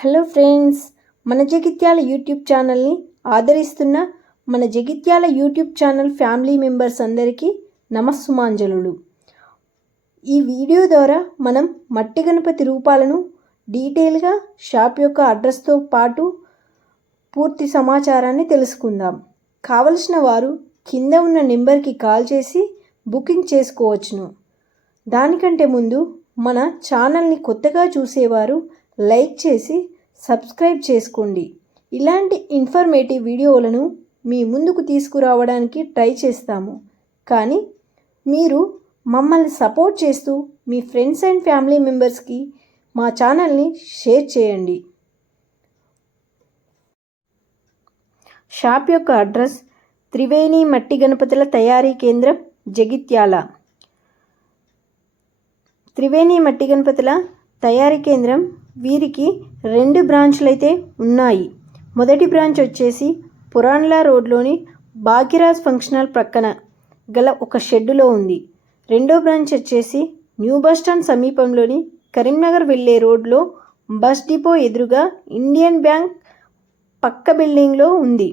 Hello friends, మన Jagtial YouTube ఛానల్ని ఆదరిస్తున్న మన Jagtial YouTube channel family members అందరికీ నమస్సుమాంజలులు. ఈ వీడియో ద్వారా మనం మట్టి గణపతి రూపాలను డీటెయిల్గా షాప్ యొక్క అడ్రస్తో పాటు పూర్తి సమాచారాన్ని తెలుసుకుందాం. కావలసిన వారు కింద ఉన్న నెంబర్కి కాల్ చేసి బుకింగ్ చేసుకోవచ్చును. దానికంటే ముందు మన ఛానల్ని కొత్తగా చూసేవారు లైక్ చేసి సబ్స్క్రైబ్ చేసుకోండి. ఇలాంటి ఇన్ఫర్మేటివ్ వీడియోలను మీ ముందుకు తీసుకురావడానికి ట్రై చేస్తాము. కానీ మీరు మమ్మల్ని సపోర్ట్ చేస్తూ మీ ఫ్రెండ్స్ అండ్ ఫ్యామిలీ మెంబర్స్కి మా ఛానల్ని షేర్ చేయండి. షాప్ యొక్క అడ్రస్ త్రివేణి మట్టి గణపతుల తయారీ కేంద్రం, జగిత్యాల. త్రివేణి మట్టి గణపతుల తయారీ కేంద్రం వీరికి 2 బ్రాంచ్లు అయితే ఉన్నాయి. మొదటి బ్రాంచ్ వచ్చేసి పురాణ్లా రోడ్లోని భాగ్యరాజ్ ఫంక్షన్ హాల్ ప్రక్కన గల ఒక షెడ్డులో ఉంది. రెండో బ్రాంచ్ వచ్చేసి న్యూ బస్ స్టాండ్ సమీపంలోని కరీంనగర్ వెళ్ళే రోడ్లో బస్ డిపో ఎదురుగా ఇండియన్ బ్యాంక్ పక్క బిల్డింగ్లో ఉంది.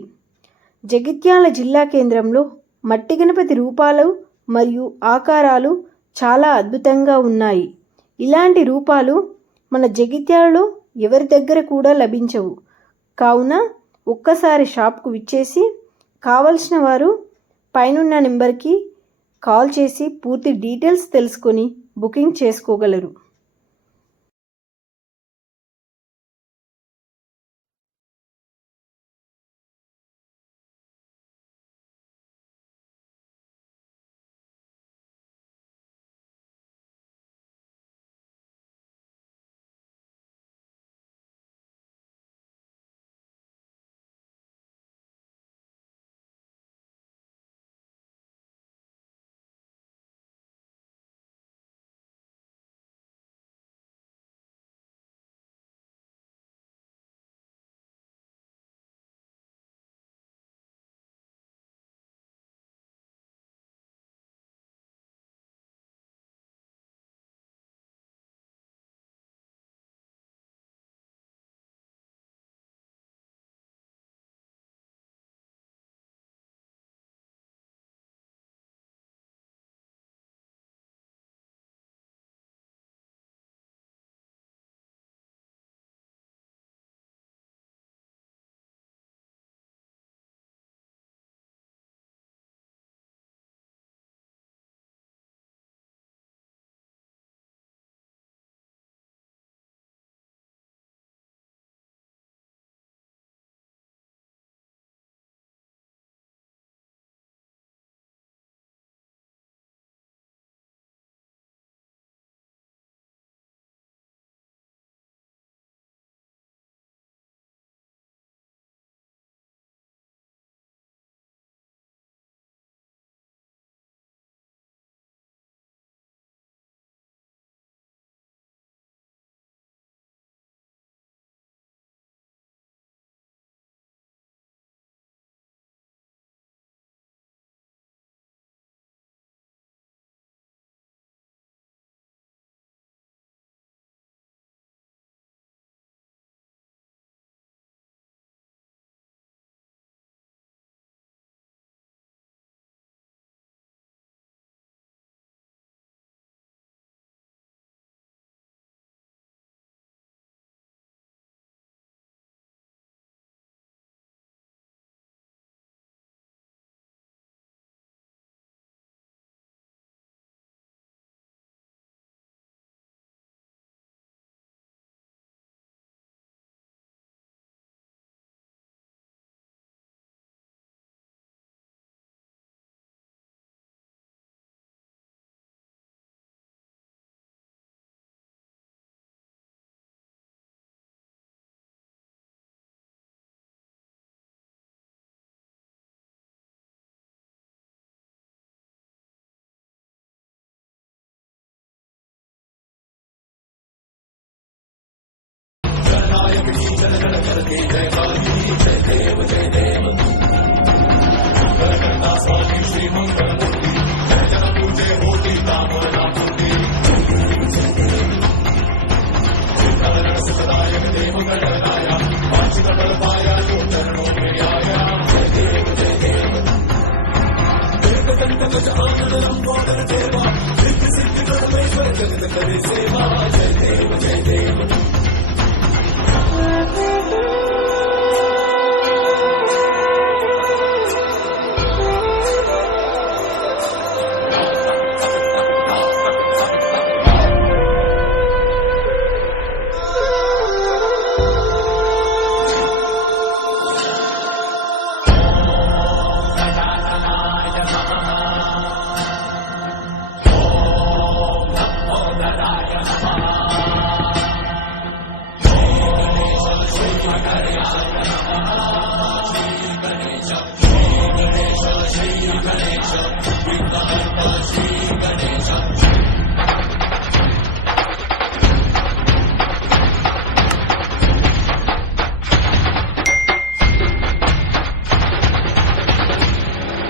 జగిత్యాల జిల్లా కేంద్రంలో మట్టి గణపతి రూపాలు మరియు ఆకారాలు చాలా అద్భుతంగా ఉన్నాయి. ఇలాంటి రూపాలు మన జగిత్యాలలో ఎవరి దగ్గర కూడా లభించవు. కావున ఒక్కసారి షాప్కు విచ్చేసి కావలసిన వారు పైనున్న నెంబర్కి కాల్ చేసి పూర్తి డీటెయిల్స్ తెలుసుకొని బుకింగ్ చేసుకోగలరు. శ్రీ